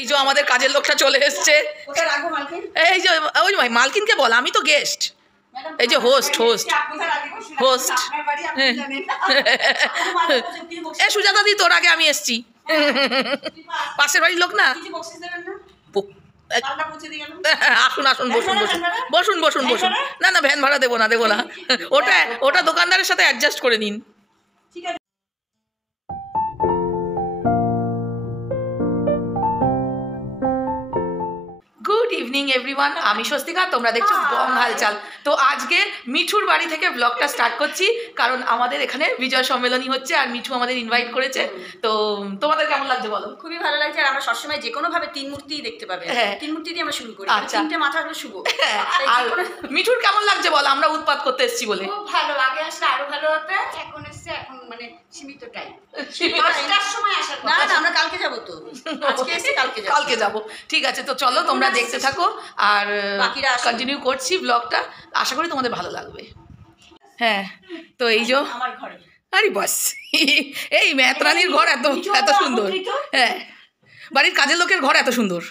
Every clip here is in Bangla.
এই যে আমাদের কাজের লোকটা চলে এসছে। এই যে ওই মালকিনকে বল, আমি তো গেস্ট। এই যে হোস্ট এ সুজাতা দি, তোর আগে আমি এসছি। পাশের বাড়ির লোক না। আসুন বসুন। না ভ্যান ভাড়া দেবো না। ওটা দোকানদারের সাথে অ্যাডজাস্ট করে নিন। গুড ইভিনিং এভরিওয়ান, আমি স্বস্তিকা, তোমরা দেখছো বং হালচাল। তো আজকে মিঠুর বাড়ি থেকে ব্লগটা স্টার্ট করছি, কারণ আমাদের এখানে বিজয় সম্মেলনী হচ্ছে আর মিঠু আমাদের ইনভাইট করেছে। তো তোমাদের কেমন লাগছে বলো? খুবই ভালো লাগছে। আর আমরা সবসময় যে কোনো ভাবে তিন মূর্তি দেখতে পাবে। তিন মূর্তি দিয়ে আমরা শুরু করি। আচ্ছা, তিনটে মাথা হলো শুভ। আর মিঠুর কেমন লাগছে বলো? আমরা উৎপাত করতে এসেছি বলে। খুব ভালো। আগে আসলে আরো ভালো হতো, এখন এসছে, এখন মানে সীমিত টাইম। 5টার সময় আসার না, আমরা কালকে যাবো। তো আজকে এসে কালকে যাবো। ঠিক আছে, তো চলো তোমরা দেখতে থাকো আর বাকিরা কন্টিনিউ করছি ব্লগটা। আশা করি তোমাদের ভালো লাগবে। হ্যাঁ, তো এই যে আমার ঘরে, আরে বাস, এই মেতরানির ঘর এত সুন্দর। হ্যাঁ, বাড়ির কাজের লোকের ঘর এত সুন্দর।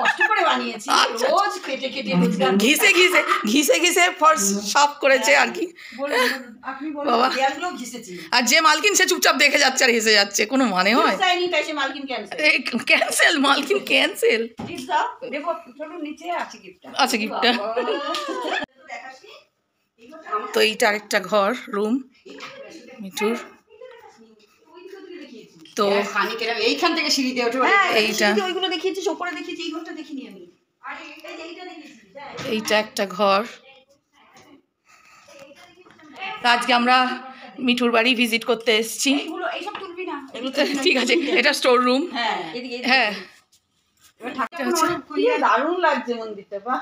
কষ্ট করে বানিয়েছি, রোজ কেটে ঘিসে ফর্স সাফ করেছে আর কি। বাবা, আর যে মালকিন সে চুপচাপ দেখে যাচ্ছে আর হেসে যাচ্ছে, কোনো মানে হয়? ক্যান্সেল, মালকিন ক্যান্সেল। আচ্ছা, গিফটটা। তো এইটা আরেকটা ঘর, রুম মিঠুর। তো এইখান থেকে সিঁড়ি দিয়ে ওঠে। এইটা ওইগুলো দেখিয়েছিস, ওপরে দেখিয়েছি, এই ঘরটা দেখিনি আমি। এইটা একটা ঘর। আজকে আমরা মিঠুর বাড়ি ভিজিট করতে এসেছি। ঠিক আছে, এটা স্টোর রুম। হ্যাঁ, দারুণ লাগছে মন্দিরটা। বাহ,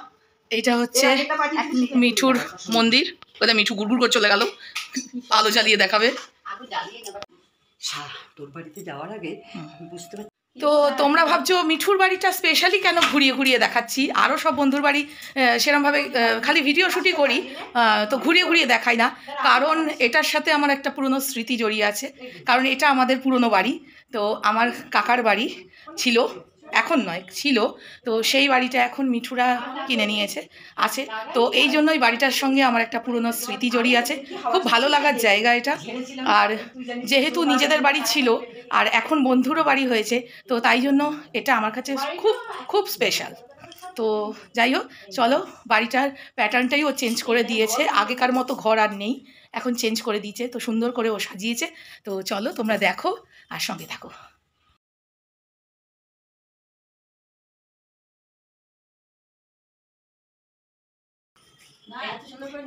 এইটা হচ্ছে মিঠুর মন্দির। কোথায় মিঠু গুড়গুড় করে চলে গেল, আলো জ্বালিয়ে দেখাবে। তোর বাড়িতে যাওয়ার আগে বুঝতে পারছি। তো তোমরা ভাবছো মিঠুর বাড়িটা স্পেশালি কেন ঘুরিয়ে দেখাচ্ছি। আরও সব বন্ধুর বাড়ি সেরমভাবে খালি ভিডিও শুটই করি, তো ঘুরিয়ে দেখাই না, কারণ এটার সাথে আমার একটা পুরনো স্মৃতি জড়িয়ে আছে। কারণ এটা আমাদের পুরনো বাড়ি। তো আমার কাকার বাড়ি ছিল, এখন নয়, ছিল। তো সেই বাড়িটা এখন মিঠুরা কিনে নিয়েছে, আছে। তো এই জন্যই বাড়িটার সঙ্গে আমার একটা পুরনো স্মৃতি জড়িয়ে আছে। খুব ভালো লাগার জায়গা এটা। আর যেহেতু নিজেদের বাড়ি ছিল আর এখন বন্ধুরও বাড়ি হয়েছে, তো তাই জন্য এটা আমার কাছে খুব স্পেশাল। তো যাই হোক, চলো, বাড়িটার প্যাটার্নটাই ও চেঞ্জ করে দিয়েছে। আগেকার মতো ঘর আর নেই, এখন চেঞ্জ করে দিয়েছে। তো সুন্দর করে ও সাজিয়েছে। তো চলো তোমরা দেখো আর সঙ্গে থাকো।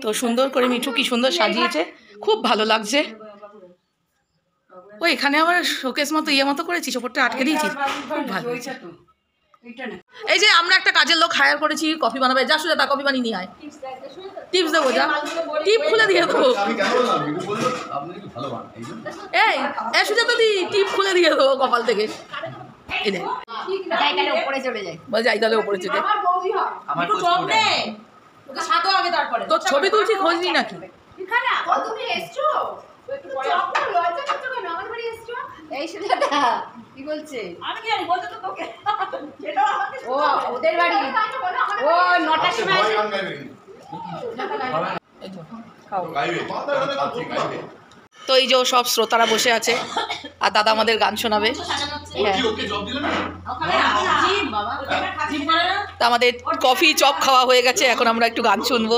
তো সুন্দর করে মিঠু কি সুন্দর সাজিয়েছে, খুব ভালো লাগছে। ও এখানে আবার শোকেস মতো মতো করেছিস, ওপরটা আটকে দিয়েছিস, খুব ভালো হয়েছে। এই যে আমরা একটা কাজের লোক হায়ার করেছি, কফি বানাবে। যা সুজাতা, কফি বানিয়ে নিয়ে আয়। টিপস দেবো, যা টিপ খুলে দিয়ে দেবো। এই সুজাতা দি, টিপ খুলে দিয়ে দেবো কপাল থেকে। ওপরে চলে যায়, যাই তাহলে ওপরে চলে যায়। তোর ছবি তুলছি, খোঁজ নি নাকি? কি বলছে? ও ওদের বাড়ি, ও 9টার সময়। তো এই যে সব শ্রোতারা বসে আছে আর দাদা আমাদের গান শোনাবে। তা আমাদের কফি চপ খাওয়া হয়ে গেছে, এখন আমরা একটু গান শুনবো।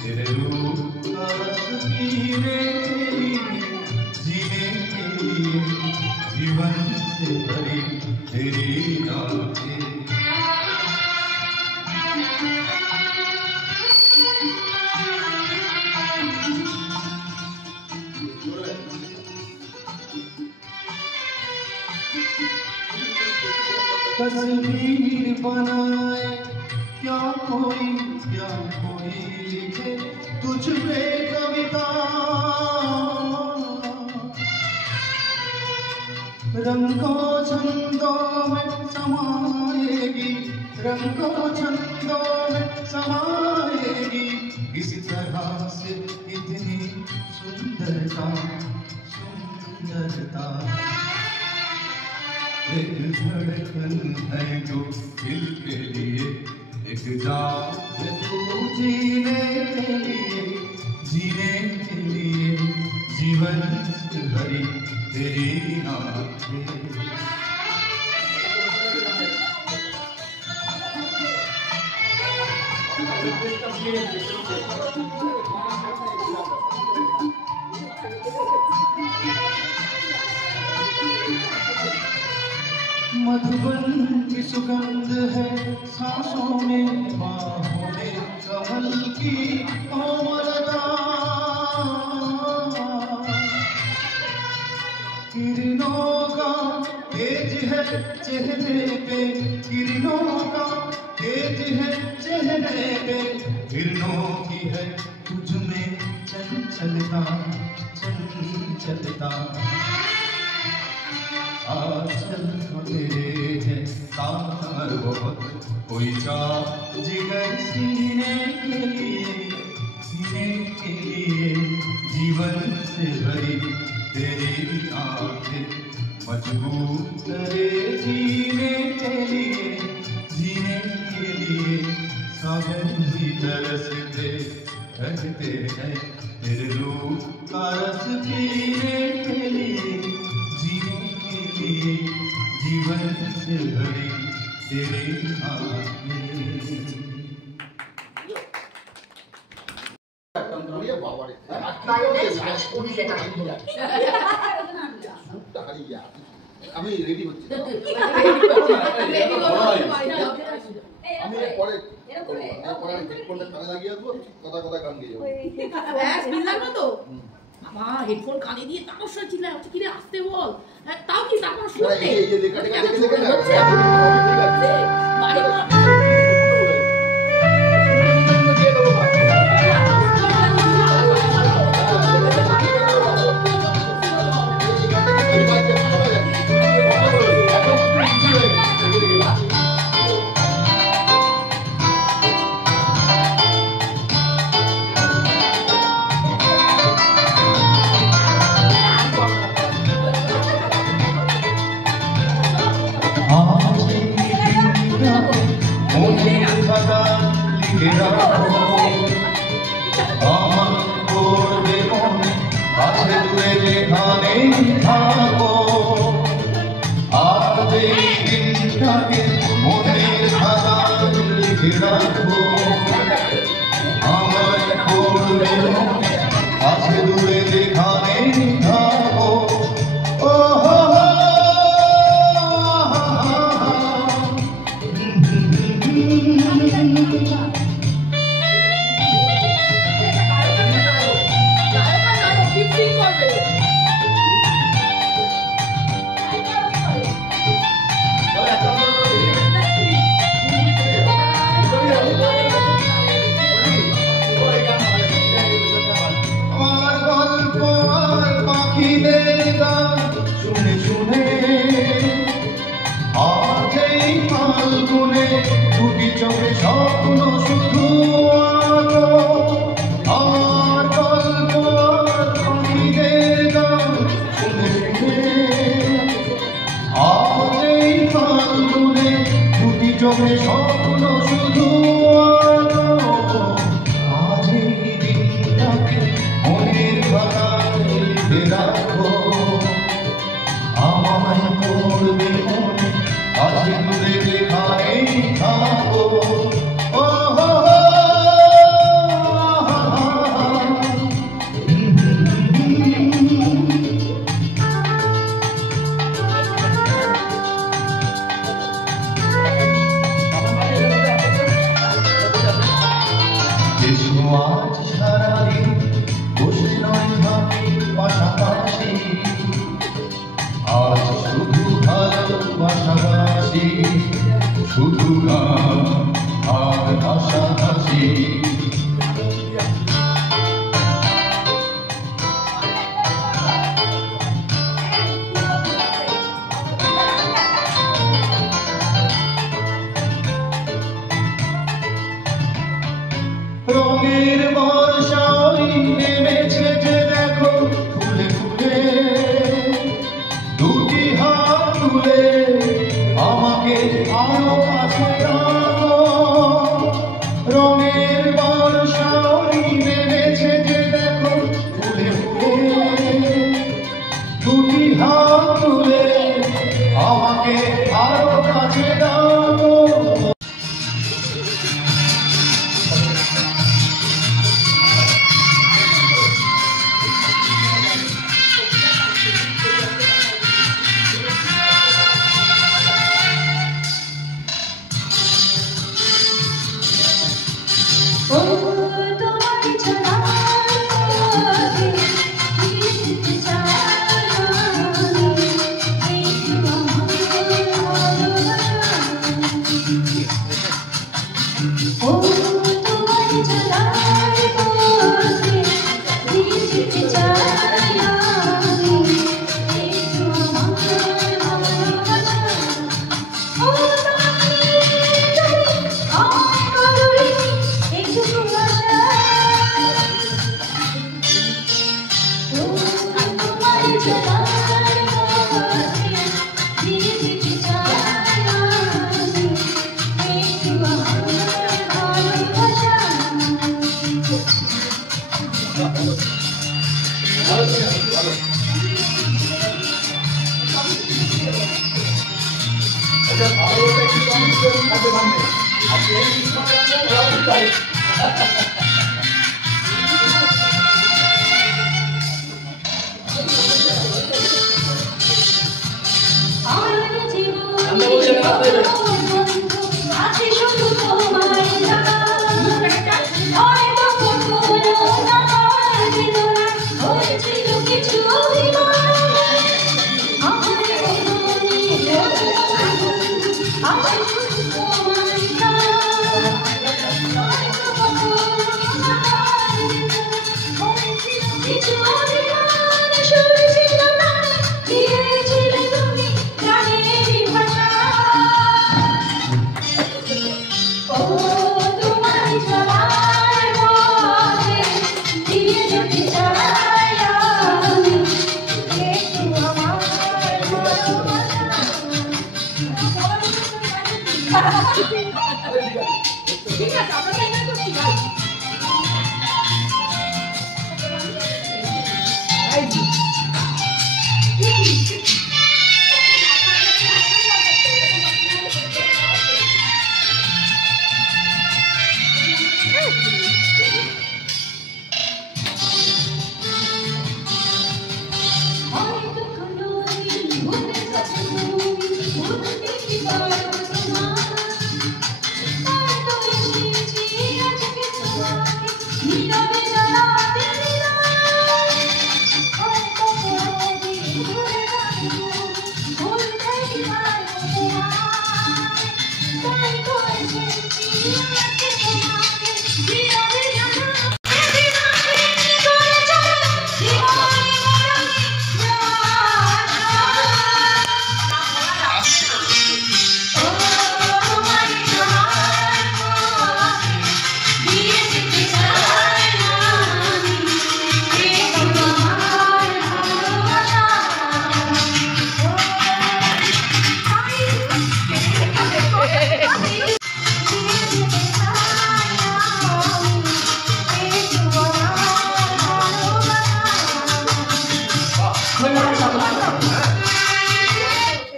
तेरे रूप का रस पीने के लिए, जीने के लिए, जीवन से भरी तेरी आंखें। तस्वीर बनाए क्या कोई लिखे तुझ पे कविता, रंगों छंदों में समाएगी, रंगों छंदों में समाएगी, इस तरह से इतनी सुंदरता, सुंदरता। एक धड़कन है जो दिल के लिए, एक जान है तू जीने के लिए, जीने के लिए, जीवन से भरी तेरी आंखें। मधुबन की सुगंध है सांसों में, बाहों में कमल की कोमलता, किरणों का तेज है चेहरे पे, किरणों का तेज है चेहरे पे, किरणों की है तुझ में चंचलता, चंचलता। आजकल मेरे है तार बहुत, कोई चाह जिगर सीने के लिए, सीने के लिए, जीवन से भरी तेरी आंखें, मजबूर करे जीने के लिए, जीने के लिए, सागर भी तरसते रहते हैं तेरे रूप का रस पीने के लिए, जीने के लिए, जीवन से भरी तेरी आंखें। আমি রেডি হচ্ছি, আমি পরে হেডফোনটা কানে লাগিয়ে আসবো, কথা কথা গান গিয়ে যাবো। হেডফোন কানে দিয়ে তারপর শুনছিলাম কি রে আসতে বল, তাও কি তারপর শুনতে এই যে লেখা লেখা দেখে না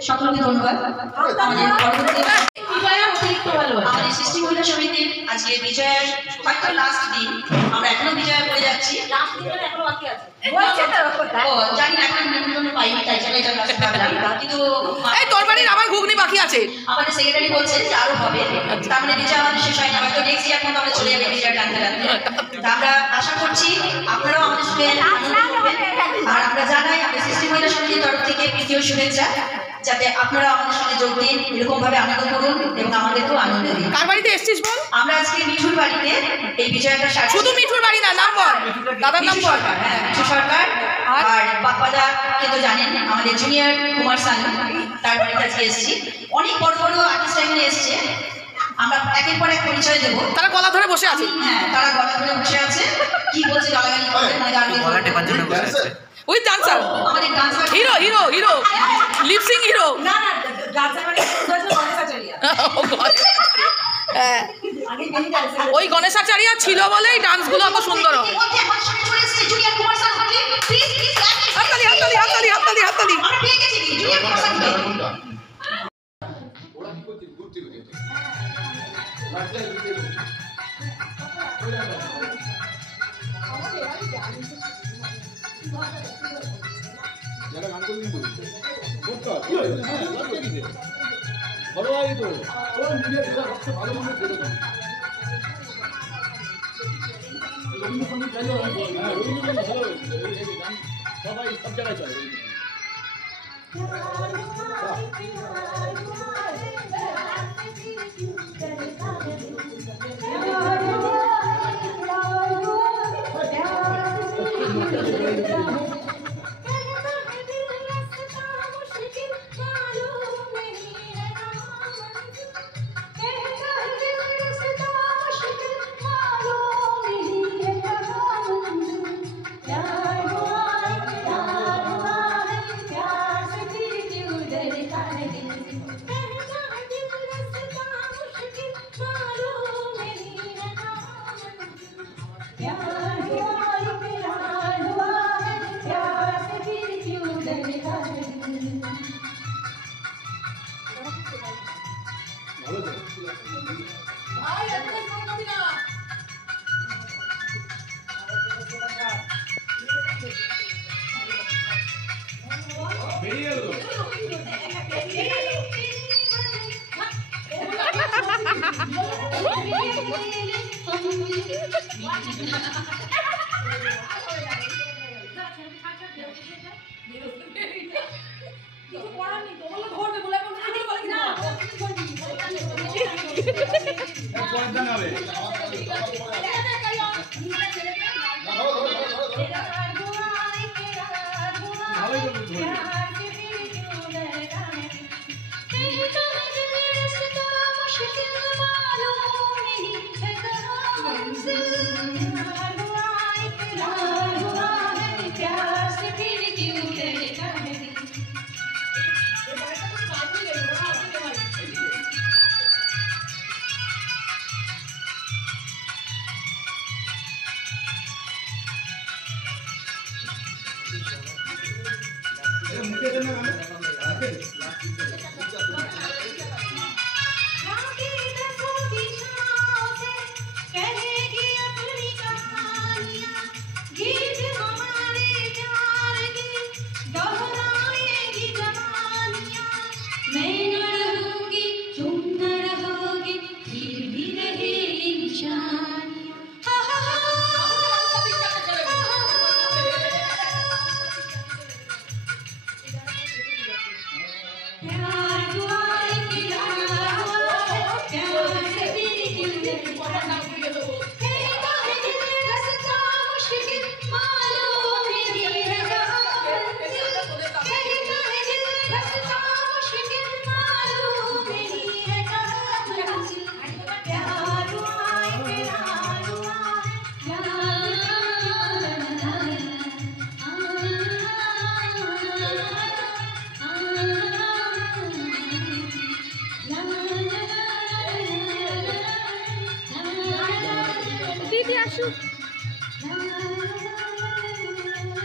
সকলকে ধন্যবাদ। আমাদের সৃষ্টি মহিলা সমিতির আজকে বিজয়ের হয়তো লাস্ট দিন, আমরা এখনো বিজয় করে যাচ্ছি। ও জানি না, এখন নিমন্ত্রণ পাইনি, তাই জন্য এটা লাস্ট ভাবলাম। কিন্তু তোর বাড়ির আমার ঘুগনি বাকি আছে, আমাদের সেক্রেটারি বলছেন যে আরো হবে, তার মানে বিজয় আমাদের শেষ হয় না, হয়তো নেক্সট ইয়ার মধ্যে আমরা চলে যাবে বিজয় টানতে টানতে। তা আমরা আশা করছি আপনারাও আমাদের সঙ্গে আনন্দ করবেন। আর আমরা জানাই আমাদের সৃষ্টি মহিলা সমিতির তরফ থেকে প্রীতি ও শুভেচ্ছা, যাতে আপনারা আমাদের সঙ্গে যোগ দিন, এরকম ভাবে আনন্দ করুন এবং আমাদেরকেও আনন্দ দিন। কার বাড়িতে এসেছিস বল? আমরা আজকে মিঠুর বাড়িতে এই বিজয়টা সারা, শুধু মিঠুর বাড়ি না, নাম বল, দাদার নাম বল। হ্যাঁ, মিঠু সরকার আর বাপ্পাদাকে তো জানেন, আমাদের জুনিয়র কুমার সানু, তার বাড়িতে আজকে এসেছি। অনেক বড় বড় আর্টিস্ট এখানে এসছে, আমরা একের পর এক পরিচয় দেবো। তারা গলা ধরে বসে আছে। হ্যাঁ, তারা গলা ধরে বসে আছে, কি বলছে গালাগালি করবে না গালাগালি। ওই ডান্সার, আমাদের dancer hero hero hero lip sync hero. না না, ডান্সার মানে গণেশাচার্য। ওই গণেশাচার্য ছিল বলেই ডান্সগুলো এত সুন্দর হয়। হাততালি হাততালি হাততালি হাততালি হাততালি। সবাই সব জায়গায় চলে।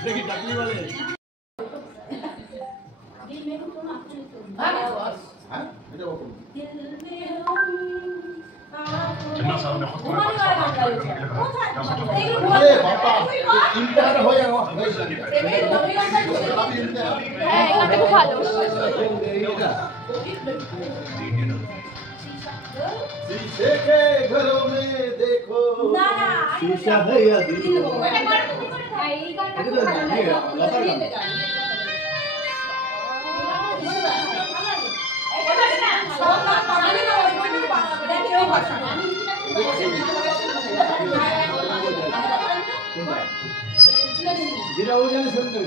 देखिए टकली वाले हाँ এটা বলুন আরে বাবা ইন্টার হয়ে গেল হ্যাঁ এটা খুব ভালো शीशे के घरों में देखो शीशा है या दिल এই গানটা যেটা ও জানে শুনতে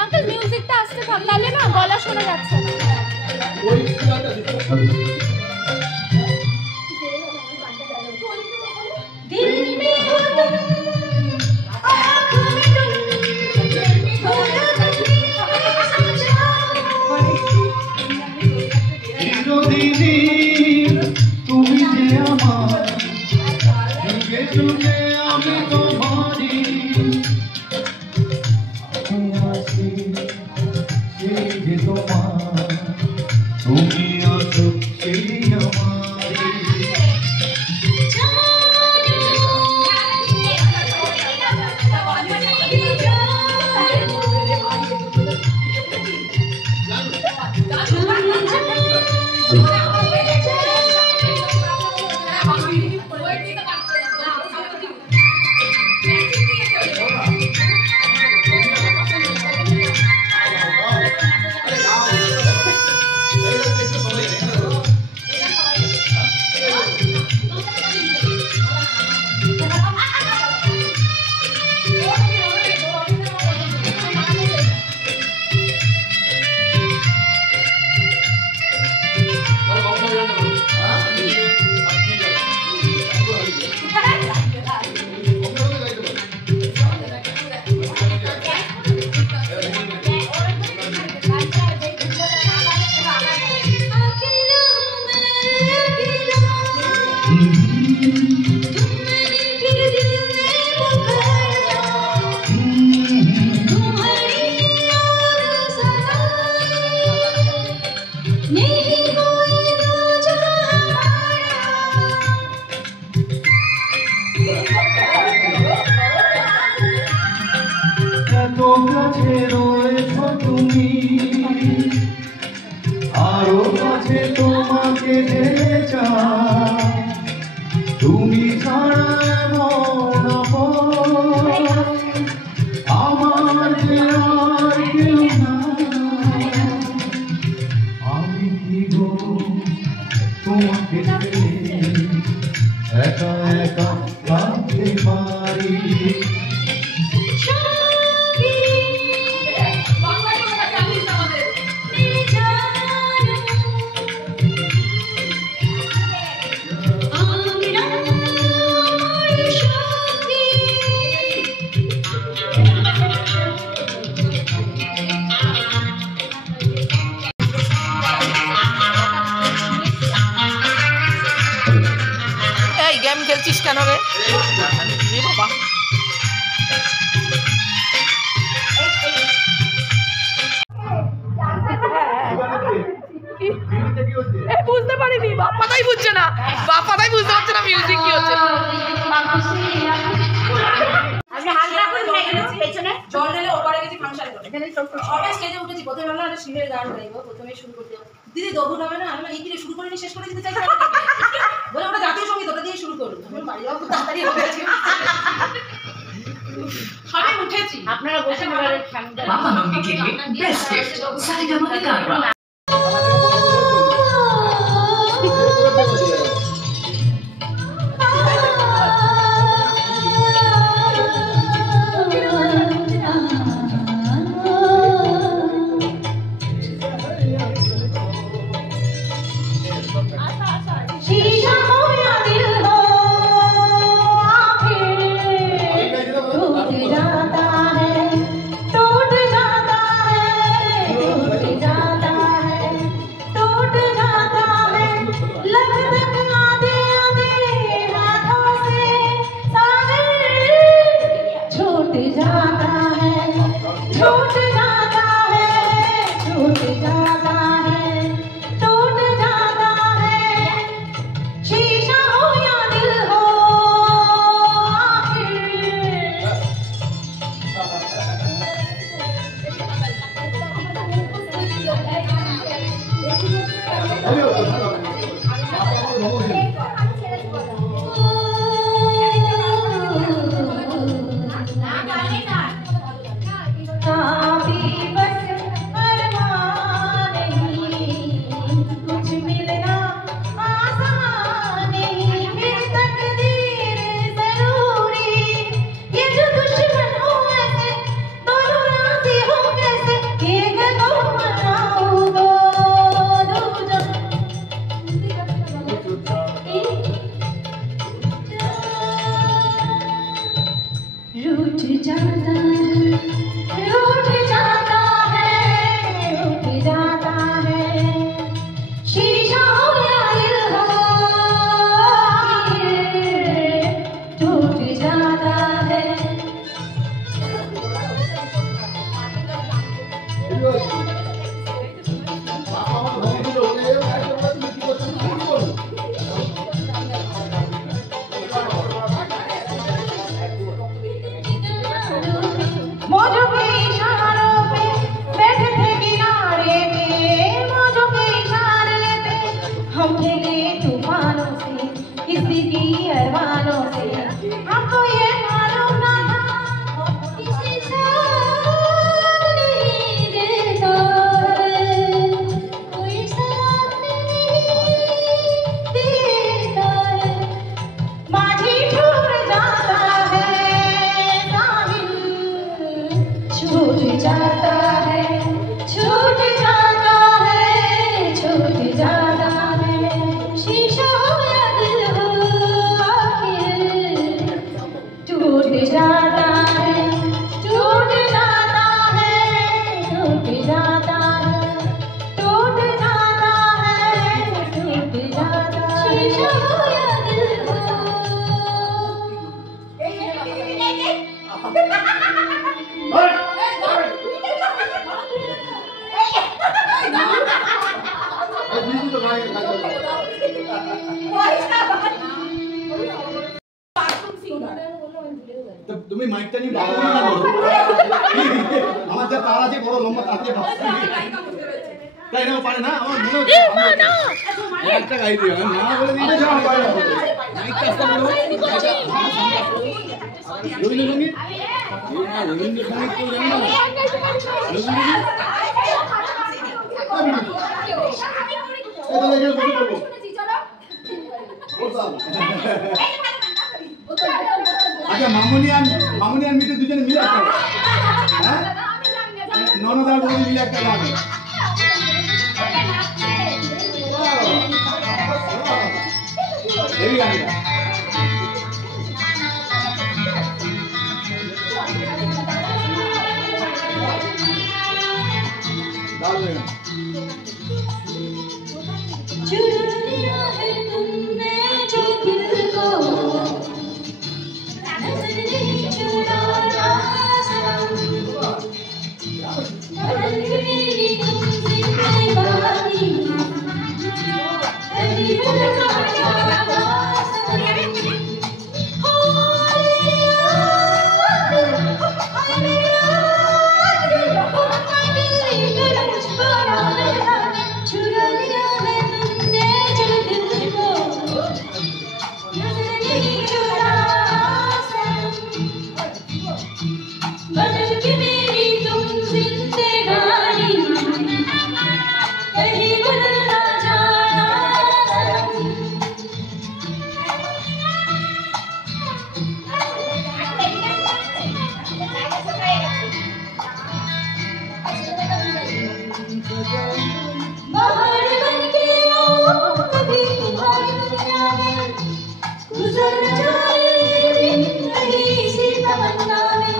আঙ্কেল মিউজিকটা আসতে থাক তাহলে না গলা শোনা যাচ্ছে না ওই গানটা দিতে দিল মে हो तुम आँख में तुम চিরদিনই তুমি যে আমার যুগে যুগে আমি তোমারই আছি সেই যে তোমার তুমি আছো সেই আমারই দেখলে একা একা কাঁদতে পারি এই গেম খেলছিস কেন রে বাবা বুঝতে পারিনি বাপ্পাটাই বুঝছে না বাপ্পাটাই বুঝতে পারছে না মিউজিক কি হচ্ছে জল ঢেলে ওপারে গেছি ফাংশন করে সবাই স্টেজে উঠেছি প্রথমে ভাবলাম একটা শিবের গান গাইবো প্রথমে শুরু করতে দিদি দবু হবে না আমি এই কিনে শুরু করে শেষ করে দিতে চাইছি বলে ওটা জাতীয় সঙ্গীত ওটা দিয়ে শুরু করুন আমি বাড়ি যাওয়া খুব তাড়াতাড়ি হয়ে গেছে সবাই উঠেছি আপনারা বসে মোবাইলের সামনে मामा मम्मी के लिए बेस्ट गिफ्ट सारेगामा कारवा शीशा हो या दिल हो आखिर टूट जाता है टूट जाता है टूट जाता है टूट जाता है लग तक आधे आधे हाथों से सागर छूट जाता है छूट जाता है छूट जाता है टूट जाता है शीशा हो या दिल हो आखिर काफी बस अरमान नहीं कुछ मिलना आसान नहीं फिर तकदीर जरूरी ये जो दुश्मन हो ऐसे दोनों राजी हो कैसे ये गो मनाऊं दो रूठ जाता है रूठ जाता है रूठ जाता है शीशा हो या दिल हो आखिर टूट जाता है मौजों के इशारों पे बैठे थे किनारे पे मौजों के इशारे पे हम खेले तूफानों से किसी की अरमानों से हमको ये मालूम ना था किसी साथ नहीं देता है कोई साथ नहीं देता है माझी छूट जाता है साहिल छूट जाता है छूट जाता है छूट जाता है शीशा हो या दिल हो आखिर टूट जाता है टूट जाता है टूट जाता है टूट जाता है टूट जाता है शीशा हो या दिल हो তুমি মাইকটা নিয়ে বাবা না বলো আমার যা তার আছে বড় লম্বা তাতে তাই না পারে না আমার মনে হচ্ছে একটা গাই দিও না বলে দিলে যাও বাইরে মাইকটা আসতে বলো রবীন্দ্রসঙ্গীত রবীন্দ্রসঙ্গীত তো জানো না এটা লেগে বসে পড়বো আচ্ছা মামুনি আর মিঠু দুজনে মিলে একটা হ্যাঁ ননদ আর বৌদি মিলে একটা গান এই গানটা चुरा लिया है तुमने जो दिल को नजर नहीं चुराना सनम बदल गई तुम जिंदगानी कहीं बदल जाना सनम हो चुरा लिया है तुमने जो दिल को नजर नहीं चुराना सनम बदल के मेरी तुम जिंदगानी कहीं बदल ना जाना सनम बाहर बनके आओ कभी तुम्हारी दुनिया में गुजर जाए दिन कहीं सी तमन्ना में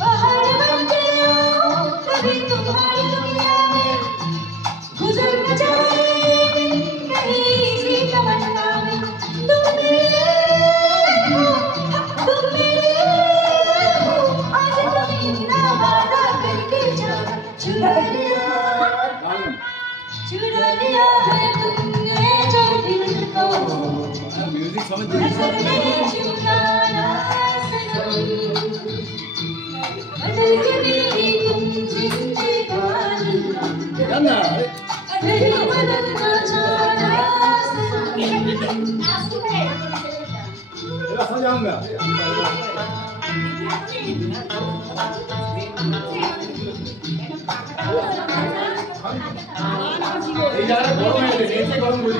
बाहर बनके आओ कभी तुम्हारी दुनिया में गुजर जाए दिन कहीं सी तमन्ना में तुम मेरे हो आज तुम्हें ना वादा करके जाना चुरा लिया है तुमने जो दिल को म्यूजिक समझ नजर नहीं चुराना सनम बदल के मेरी तुम जिंदगानी गाना कहीं बदल ना जाना सनम एला समझाऊंगा এই জায়গাটা গরম হয়ে গেছে এসে গরম করে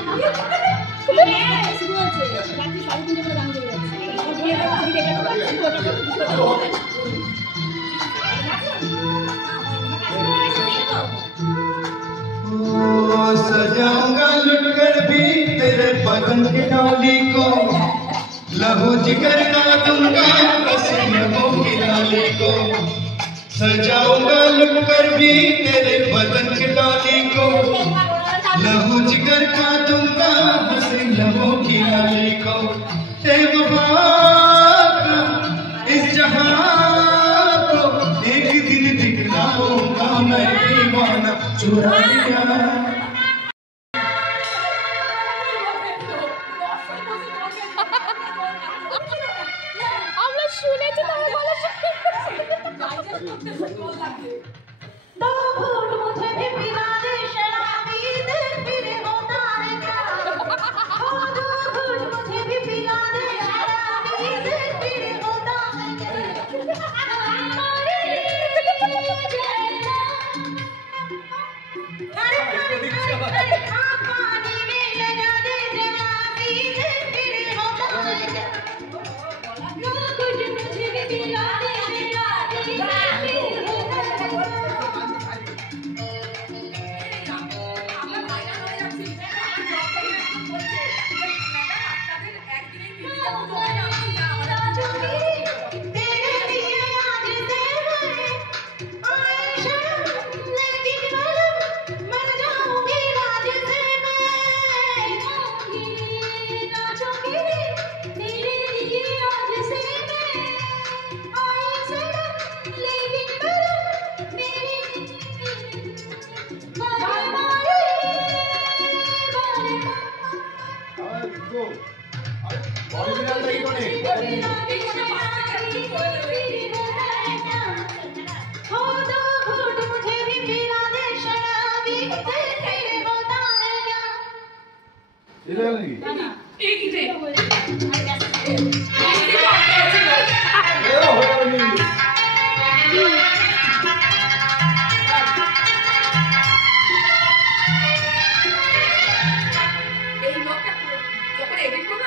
सजाऊंगा लुटकर भी तेरे बदन की डाली को लहू जिगर का दूंगा पसीनों की डाली को सजाऊंगा लुटकर भी तेरे बदन की डाली को लहू जिगर का दूंगा हंसी लहू की डाली को ए वफा इस जहां को एक दिन दिखलाऊंगा मैं दीवाना चुरा लिया আমরা শুনেছি তোমার বলা दो घूंट मुझे भी पिला दे शराबी दिल फिर होता है क्या हो दो घूंट मुझे भी पिला दे शराबी दिल फिर होता है क्या हमारे पानी में लगा दे जवाबी दिल फिर होता है क्या दो घूंट मुझे भी पिला दे शराबी दिल फिर होता है এই লোকটা যখন এডিট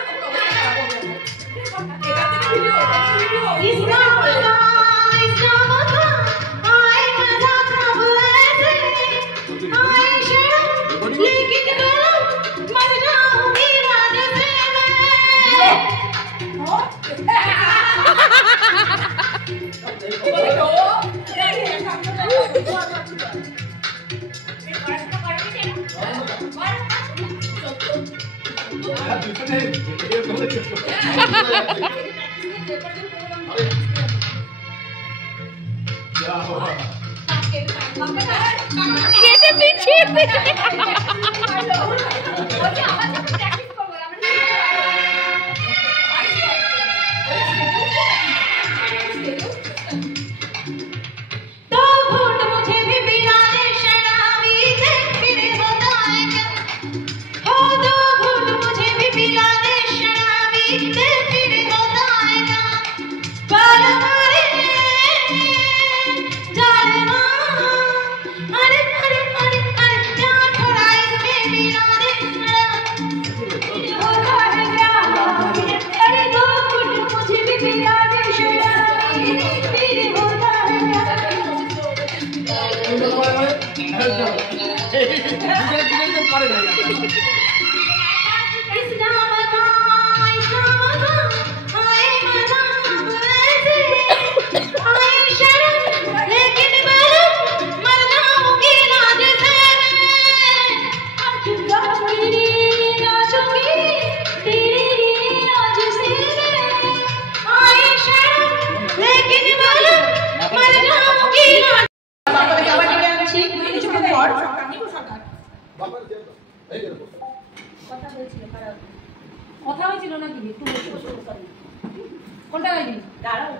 কথা হয়েছিল নাকি একটু বসে বসে কোনটা হয়নি দাঁড়াও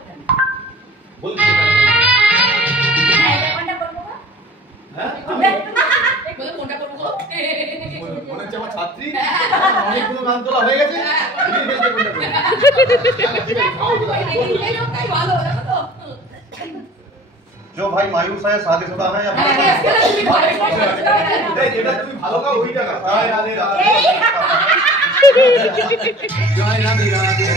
কোনটা করবো কোনটা করবো মনে হচ্ছে আমার ছাত্রী অনেকগুলো গান তোলা হয়ে গেছে जो भाई मायूस है शादीशुदा है या যেটা তুমি ভালো গাও ওইটা গাও জয় রাধে রাধে জয় রাধে রাধে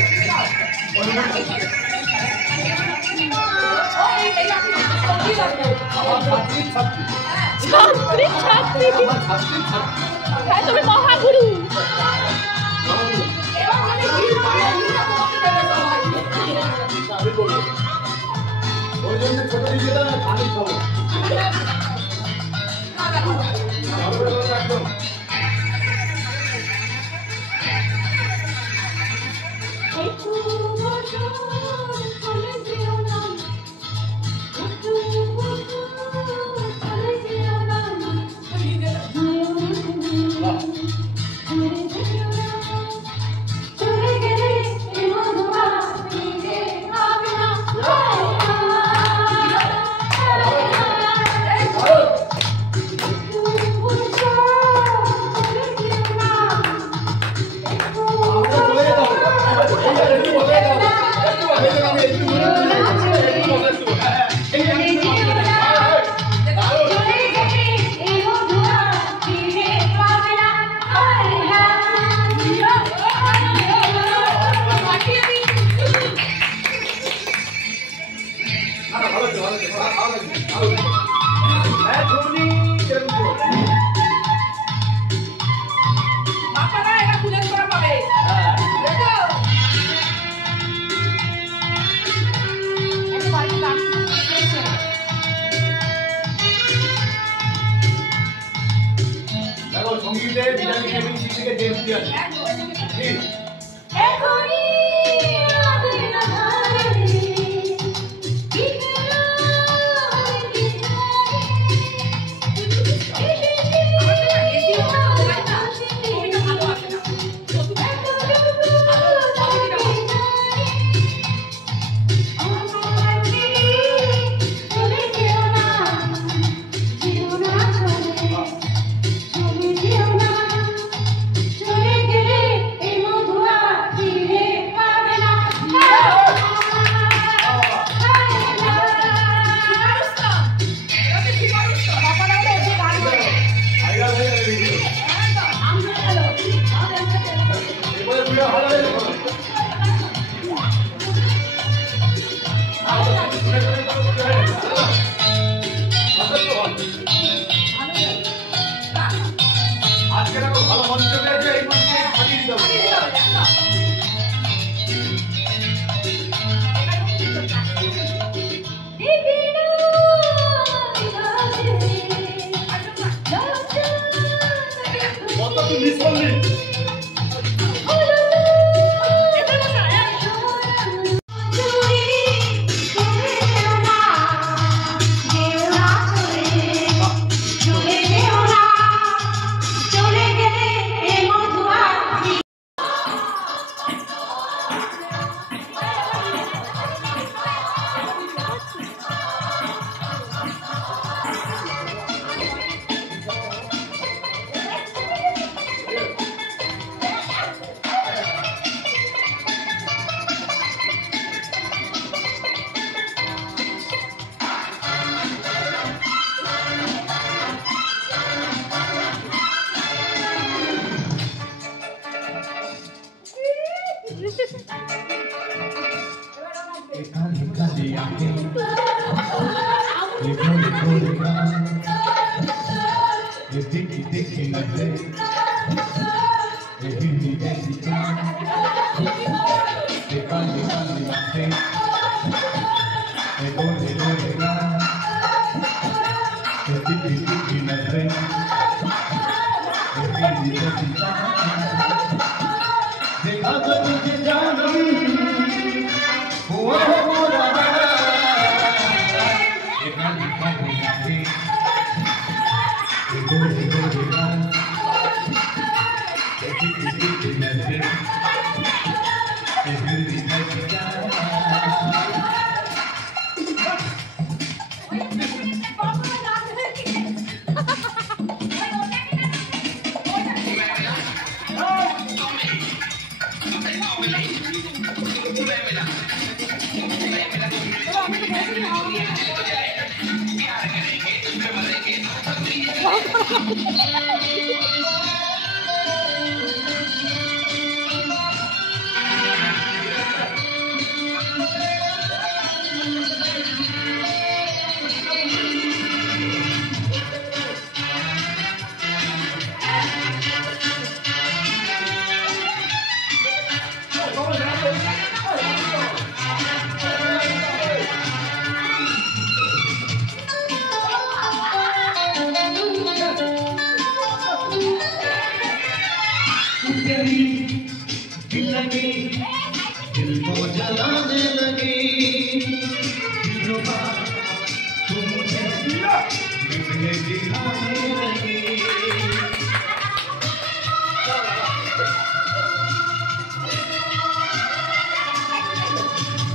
তুমি মহাগুরু ওই জন্য ছোট দিকে না পানি খাবো একদম কত তুই মিস করলি?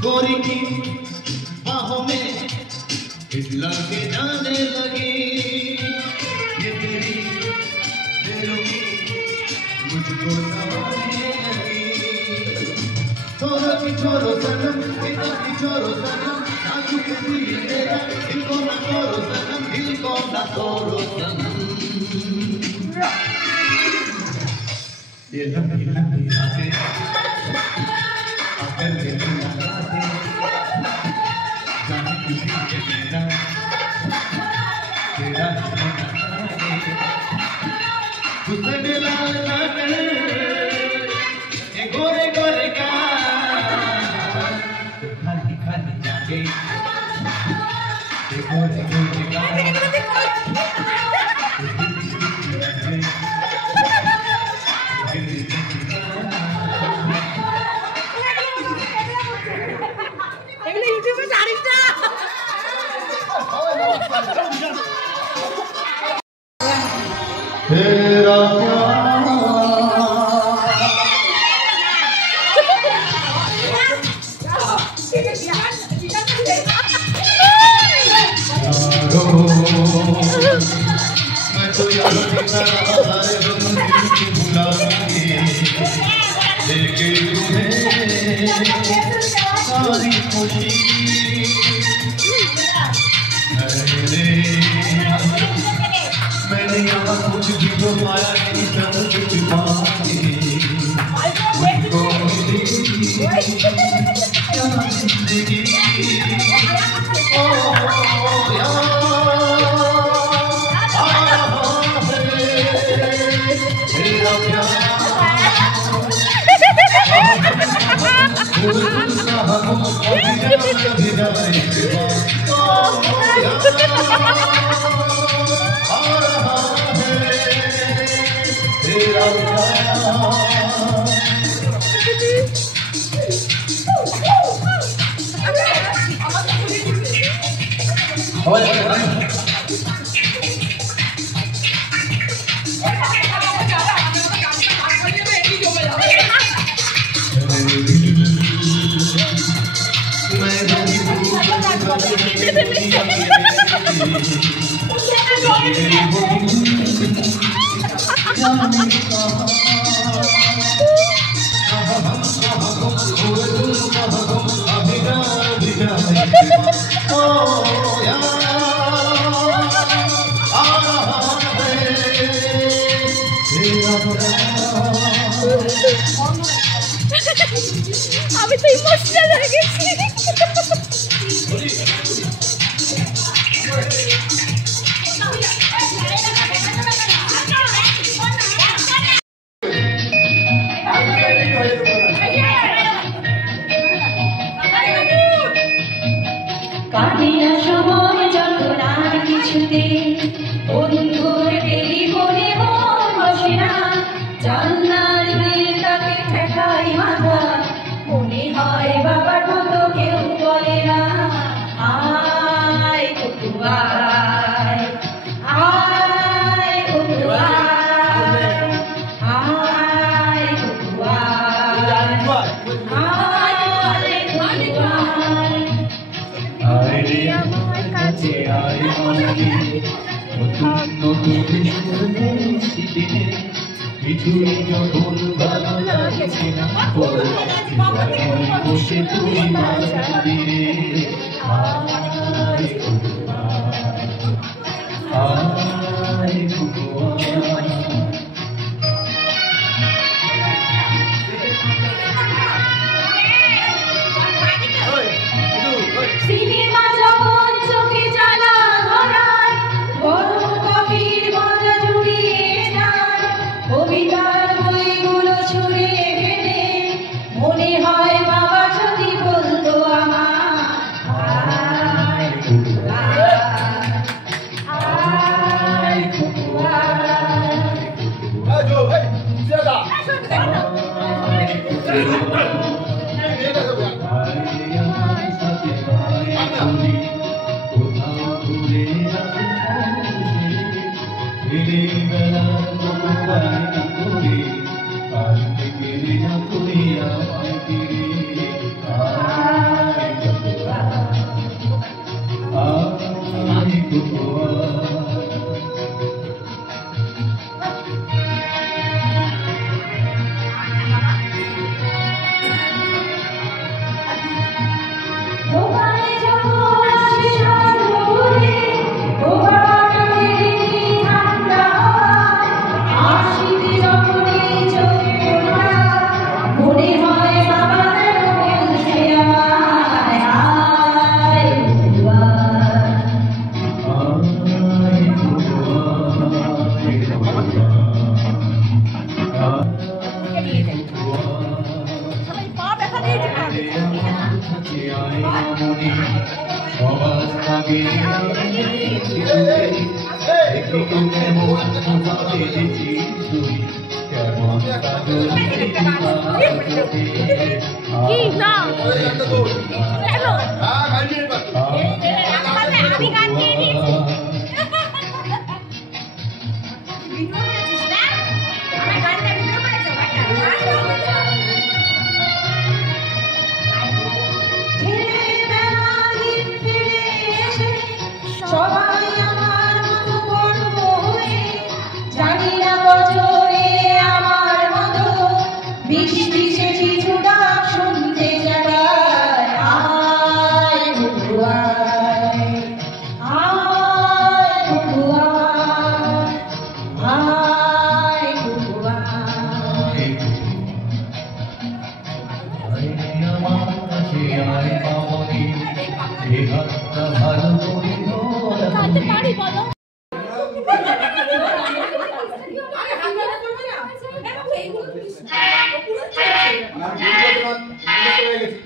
गोरी की बाहों में फिसला के जाने लगी ये तेरी दिलों की मुझको सवाने लगी। छोरो की छोरो सनम, इतना की छोरो सनम, आंखों के दिल तेरा, दिल को ना तोड़ो सनम, दिल को ना तोड़ो सनम। ये लंबी लंबी रातें आकर मेरी यादें, जाने किसी के बिना तेरा तुझसे मिला ये गोरे गोरे का खाली खाली यादें, ये गोरे गोरे का तेरा मैं तो यार भुला लेके तुम्हें सारी खुशी मैंने यहाँ कुछ भी तो पाया नहीं, सब कुछ पाए मुझको मिली क्या जिंदगी। ओ यार आया है तेरा प्यार আমি তো ইমোশনাল হয়ে গেছি। কাটিয়া সময় যখন আর কিছুতে বন্ধুর টেলিফোনে মন বসে না, জানলার বিলটাকে ঠেকাই মাথা, মনে হয় বাবার মতো কেউ বলে না আয় কুকু আয়, আয় কুকু আয়, আয় কুকু আয়, আয় কুকু আয়। আমার কাছে আয় নতুন নতুন শীতে কিছুই যখন ভালো লাগছে না, বসে তুই মাঝে আয় সিনেমা যখন চোখে জ্বালা ধরায়, গরম কফির মজা জুড়িয়ে যায়, কবিতার বইগুলো ছুঁড়ে ফেলে মনে হয় বাবা যদি বলতো আমার আয় কুকু আয়, আয় কুকু আয়। দোকানে যখন আসে সন্ধ্যে, দোকানটা দেখি ঠান্ডা হয়, আর শীতে যখন এই চোখে পড়া, মনে হয় বাবা যেন বলছে আমায় আয় কুকু আয়, কি না হ্যালো আমি গান গিয়ে দিয়েছি। আমার গানটা ভিডিও করেছো ছেলেবেলা দিন ফিরে এসে সবাই আমার মতো বড় হয়ে, জানি না বছরে আমার মতো বৃষ্টি সে কিছু ডাক শুনতে চায় আয় কুকু আয়, আয় কুকু আয়, আয় কুকু আয়। গাইতে পারি বলো? আর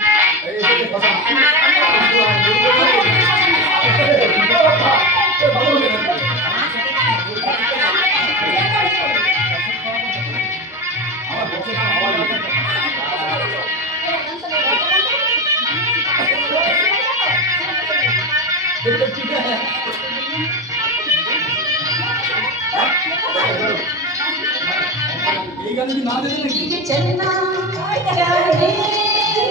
এই গানে কি না দেবে নাকি? चलना प्यार में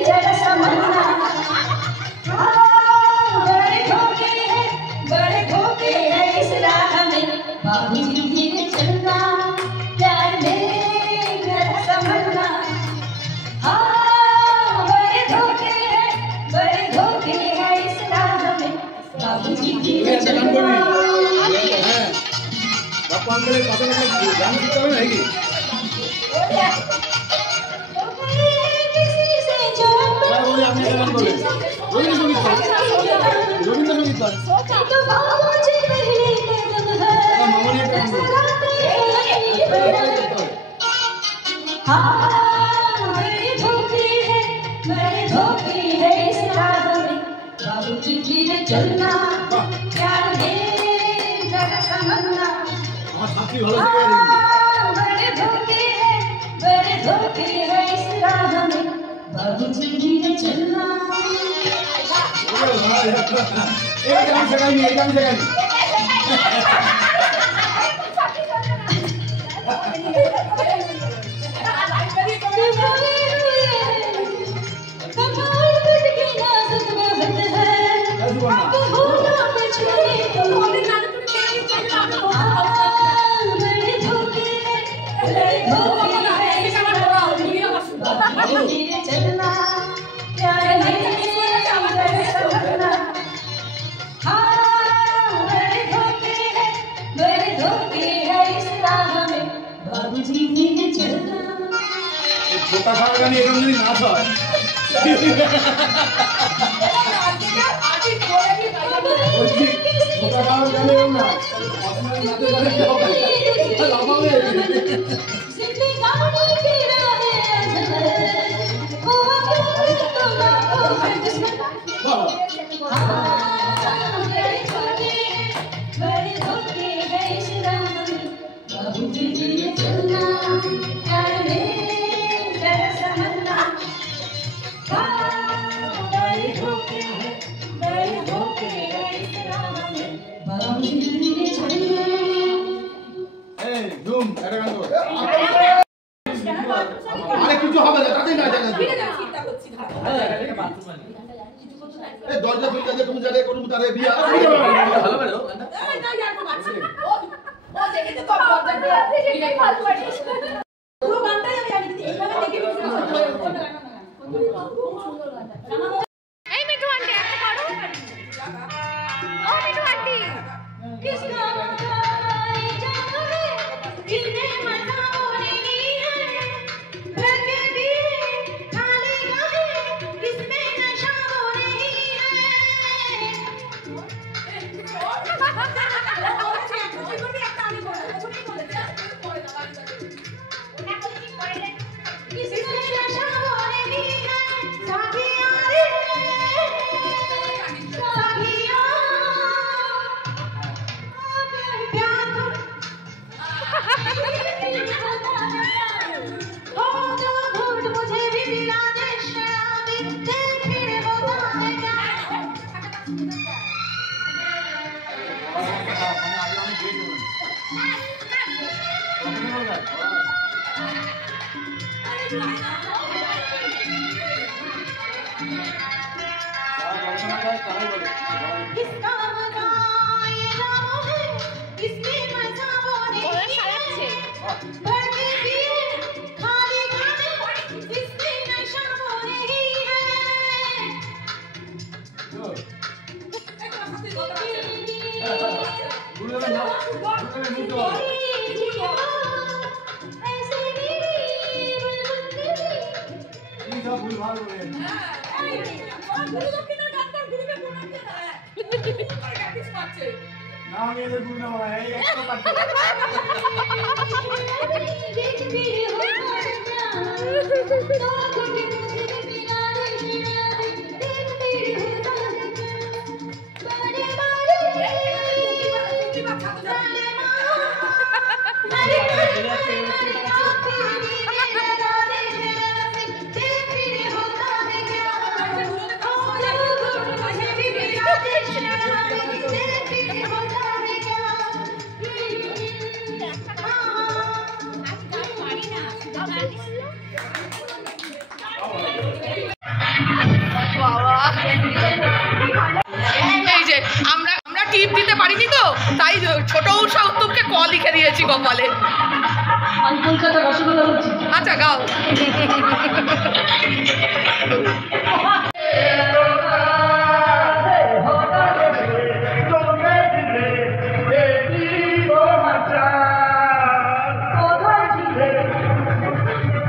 जरा समझना बड़े धोखे हैं इस राह में बाबूजी धीरे चलना प्यार में जरा समझना बड़े धोखे हैं इस राह में बाबूजी धीरे चलना হ্যাঁ বাপ্পা আঙ্কেলের পাশে গান দিতে হবে নাকি? আপনি গান করবেন রবীন্দ্রসঙ্গীত গান মামনি একটা গান चलना प्यार में जरा समझना আমার ছাত্রী ভালো শিখে बड़े धोखे हैं इस राह में बाबूजी धीरे चलना এই গান শেখাইনি এই গান শেখাইনি चलना प्यार में समझना बड़े धोखे हैं इस राह में बाबूजी धीरे चलना छोटा खाओ गानी এরকম যদি নাচ হয় বলছি छोटा खाओ গানি এরকম না আপনার নাচে গানে কি হবে লাভাবে जिंदगानी की राहें ओ बड़े धोखे हैं इस राह में बाबूजी धीरे चलना प्यार में जरा समझना बड़े धोखे हैं इस राह में बाबूजी धीरे चलना এই ধুম এটা গান করো আরে কিছু হবে না তাতেই না জানা এই দরজা খুলতে যে তুমি যাবে কোন তারে বিয়া ভালো ভালো ও দেখে তো দরজা দিয়ে ভালো পাঠিয়েছে পুরো গানটাই আমি জানি এইভাবে দেখে এই মিঠু আন্টি একটা করো ও মিঠু আন্টি किसका किसने मजा नहीं है लगे भी खाली गाहे किसमें नशा हो नहीं है किसमें नशा हो नहीं है साथिया रे साथिया प्यार हो तो घूट मुझे भी मिला दे शराबी दिल फिर होता है क्या किसका मजा ये जानो है किसमें मजा वो नहीं है भरके पिए खाली खाने किसमें नशा वो नहीं है ऐसे ভুল ভালো বলেন না আমি এদের ভুল না বলা এই একটা পাচ্ছি Thank you. লিখে দিয়েছি কপালে। আমি কলকাতা রসগোল্লা বলছি। আচ্ছা গাও।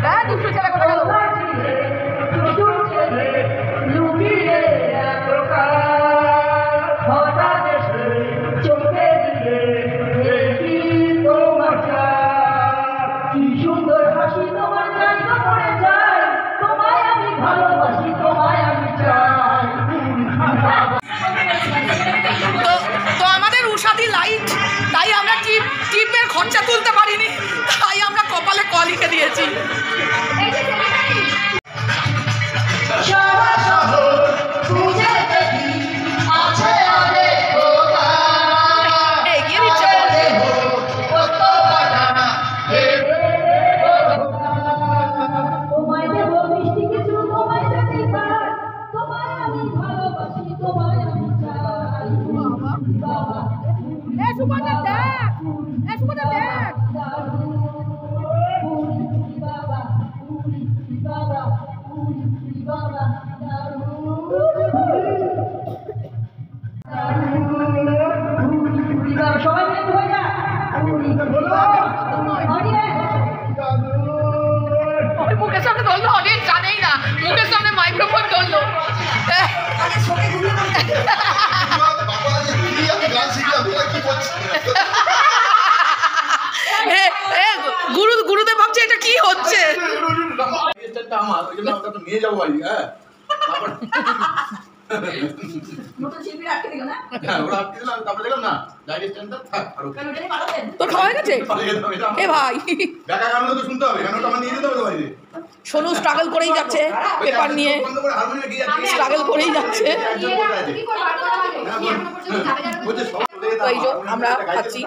হ্যাঁ, দুষ্টু ছেলে কোথা গেল? তো আমাদের উষাদি লাইট, তাই আমরা টিপের খরচা তুলতে পারিনি, তাই আমরা কপালে ক লিখে দিয়েছি। এগিয়ে দিচ্ছে তোমায় দেব মিষ্টি কিছু, তোমায় যদি পাই, তোমায় আমি ভালোবাসি, তোমায় আমি চাই। বাবা, এ সুপর্ণা দেখ, এ সুপর্ণা দেখ। বাবা, বাবা, বাবা, সবাই মিলে হয়ে যা। ওই মুখের সামনে ধরলো, অডিয়েন্স জানেই না, মুখের সামনে মাইক্রোফোন ধরলো। গুরুদেব ভাবছে এটা কি হচ্ছে। আমার ওই জন্য ওটা তো নিয়ে যাবো বাড়ি। হ্যাঁ নতুন শিল্পীরা আটকে দিল না? হ্যাঁ, ওরা আটকে দিলাম, তারপরে দেখলাম না জায়গা স্ট্যান্ডটা থাক আরো কেন ওটা নিয়ে পালাতেন? তোর খাওয়া হয়ে গেছে? এ ভাই, দেখা গান তো শুনতে হবে, কেন আমার নিয়ে যেতে হবে বাইরে। সোনু স্ট্রাগল করেই যাচ্ছে পেপার নিয়ে, বন্ধ করে হারমোনিয়ামে গিয়ে যাচ্ছে। স্ট্রাগল করেই যাচ্ছে। কি করবো আর কথা হবে? কি এখনো পর্যন্ত ধাপে ধাপে বলছে সব তো এই যে আমরা খাচ্ছি।